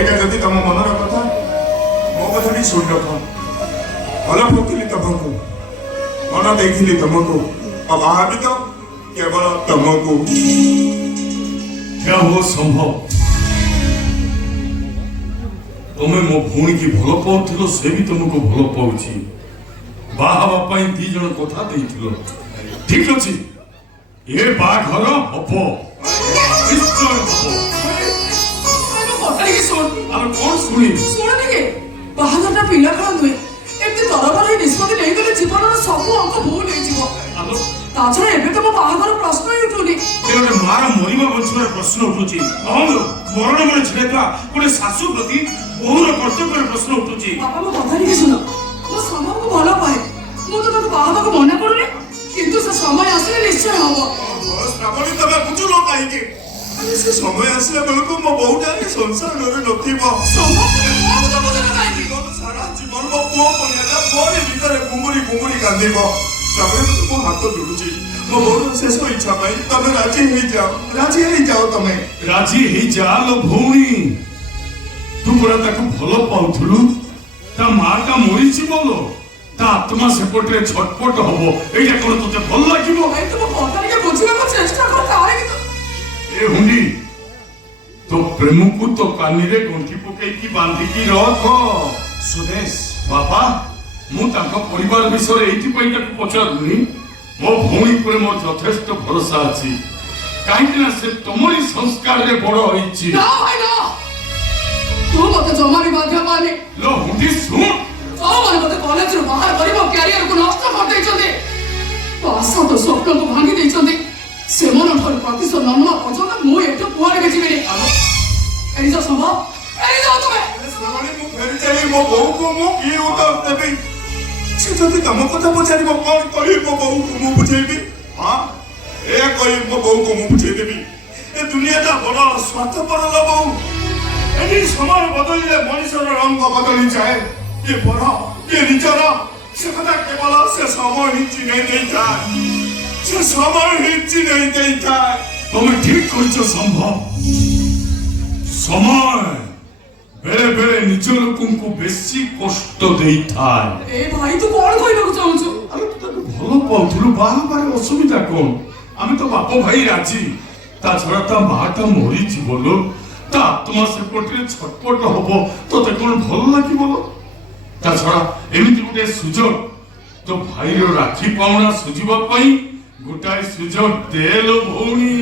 ଏଇଟା ଯଦି ତମ ମନର କଥା ମୋ କଥା ବି ଶୁଣି ରଖ। ଭଲ ପାଉଥିଲି ତମକୁ, ମନ ଦେଇଥିଲି ତମକୁ, ଅଭାବିତ କେବଳ ତମକୁ। क्या हुआ संभव? तुम्हें मो भूणी की भल पाउथिलो, से भी तुमको भल पाउछि। बाहावा पई दी जण कथा देइथिलो। ठीक अछि, ए बाघर हबो, निश्चय हबो। कटाई के सुन आर कोन सुनी? सुन के बाहादुरटा पिला खा नुए एते तरबर निष्पत्ति नहीं गले जीवन सब अंक भूल हो जीवो। आलो ताछड़ा एबे तो मो बाहादुर प्रश्न ही उठुनी। ଗୋଟେ ମାର ମରିବା ବଞ୍ଚିବାର ପ୍ରଶ୍ନ ଉଠୁଛି। ମରଣ ମରେ ଛିଡ଼େଇବା ଗୋଟେ ଶାଶୁ ପ୍ରତି ବହୁର କର୍ତ୍ତବ୍ୟର ପ୍ରଶ୍ନ ଉଠୁଛି। ବାପା ମୋ କଥା ଟିକେ ଶୁଣ, ମୋ ସମୟକୁ ଭଲ ପାଏ, ମୁଁ ତ ତାକୁ ବାହାବାକୁ ମନା କରୁନି, କିନ୍ତୁ ସେ ସମୟ ଆସିଲେ ନିଶ୍ଚୟ ହବ। ଶ୍ରାବଣୀ ତମେ ବୁଝୁନ କାହିଁକି? ସେ ସମୟ ଆସିଲା ବେଳକୁ ମୋ ବୋଉଟା ଏ ସଂସାରରେ ନଥିବ। ସାରା ଜୀବନ ମୋ ପୁଅ କନ୍ୟାଟା ମୋରି ଭିତରେ ଘୁମୁରି ଘୁମୁରି କାନ୍ଦିବ। ତାପରେ ମୋ ହାତ ଯୋଡୁଛି, ମୋ ବୋଉର ଶେଷ ଇଚ୍ଛା ପାଇଁ ତମେ ରାଜି ହେଇଯାଅ ତମେ। ରାଜି ହେଇଯା ଲୋ ଭଉଣୀ, ତୁ ପରା ତାକୁ ଭଲ ପାଉଥିଲୁ, ତା ମାଟା ମରିଛି ବୋଲ, ତା ଆତ୍ମା ସେପଟରେ ଛଟପଟ ହବ, ଏଇଟା କଣ ତତେ ଭଲ ଲାଗିବ? ଭାଇ ତୁମ କଥା ଟିକେ ବୁଝିବାକୁ ଚେଷ୍ଟା କର, କାହିଁକି ତ ଏ ହୁଣ୍ଡି, ତୋ ପ୍ରେମକୁ ତୋ କାନିରେ ଗଣ୍ଠି ପକେଇକି ବାନ୍ଧିକି ରଖ। ସୁଦେଶ ବାପା, ମୁଁ ତାଙ୍କ ପରିବାର ବିଷୟରେ ଏଇଥିପାଇଁ ତାକୁ ପଚାରୁନି, ମୋ ଭଉଣୀ ଉପରେ ମୋର ଯଥେଷ୍ଟ ଭରସା ଅଛି, କାହିଁକି ନା ସେ ତମରି ସଂସ୍କାରରେ ବଡ ହେଇଛି। ନା ଭାଇ ନା, ତୁ ମତେ ଜମା ବି ବାଧ୍ୟ କରନି। ଲୋ ହୁଣ୍ଡି ଶୁଣ, ତମମାନେ ମତେ କଲେଜରୁ ବାହାର କରି ମୋ କ୍ୟାରିୟରକୁ ନଷ୍ଟ କରିଦେଇଛନ୍ତି, ମୋ ଆଶା ତ ସ୍ୱପ୍ନକୁ ଭାଙ୍ଗି ଦେଇଛନ୍ତି। ସେମାନଙ୍କର ପ୍ରତିଶୋଧ ନ ନେବା ପର୍ଯ୍ୟନ୍ତ ମୁଁ ଏଠୁ କୁଆଡ଼େ ବି ଯିବିନି। ଏଇ ଯୋଉ ସମ୍ଭବ, ଏଇ ଯୋଉ ତମେ ଶ୍ରାବଣୀ, ମୁଁ ଫେରି ଚାଲି ମୋ ବୋଉକୁ ମୁଁ କି ଉତ୍ତର ଦେବି? ସେ ଯଦି ତମ କଥା ପଚାରିବ, କଣ କହିବି ମୋ ବୋଉକୁ ମୁଁ ବୁଝେଇବି? ହଁ, ଏ କହିବି ମୋ ବୋଉକୁ ମୁଁ ବୁଝେଇଦେବି। ଏ ଦୁନିଆଟା ବଡ ସ୍ୱାର୍ଥପର ଲୋ ବୋଉ। ଏଠି ସମୟ ବଦଳିଲେ ମଣିଷର ରଙ୍ଗ ବଦଳିଯାଏ। କିଏ ବଡ କିଏ ନିଜର, ସେ କଥା କେବଳ ସେ ସମୟ ହିଁ ଚିହ୍ନେଇ ଦେଇଥାଏ। ସେ ସମୟ ହିଁ ଚିହ୍ନେଇ ଦେଇଥାଏ। ତମେ ଠିକ କହିଛ ସମ୍ଭବ। ସମୟ ବେଳେ ବେଳେ ନିଜ ଲୋକଙ୍କୁ ବେଶୀ କଷ୍ଟ ଦେଇଥାଏ। ଏ ଭାଇ ତୁ କଣ କହିବାକୁ ଚାହୁଁଛୁ? ଆରେ ତୁ ତାକୁ ଭଲ ପାଉଥିଲୁ, ବାହାବାରେ ଅସୁବିଧା କଣ? ଆମେ ତ ବାପ ଭାଇ ରାଜି, ତା ଛଡା ତା ମାଟା ମରିଛି ବୋଲ, ତା ଆତ୍ମା ସେପଟରେ ଛଟପଟ ହବ, ତତେ କଣ ଭଲ ଲାଗିବ? ତା ଛଡା ଏମିତି ଗୋଟେ ସୁଯୋଗ, ତୋ ଭାଇର ରାକ୍ଷୀ ପାଉଣା ସୁଝିବା ପାଇଁ ଗୋଟାଏ ସୁଯୋଗ ଦେ ଲୋ ଭଉଣୀ।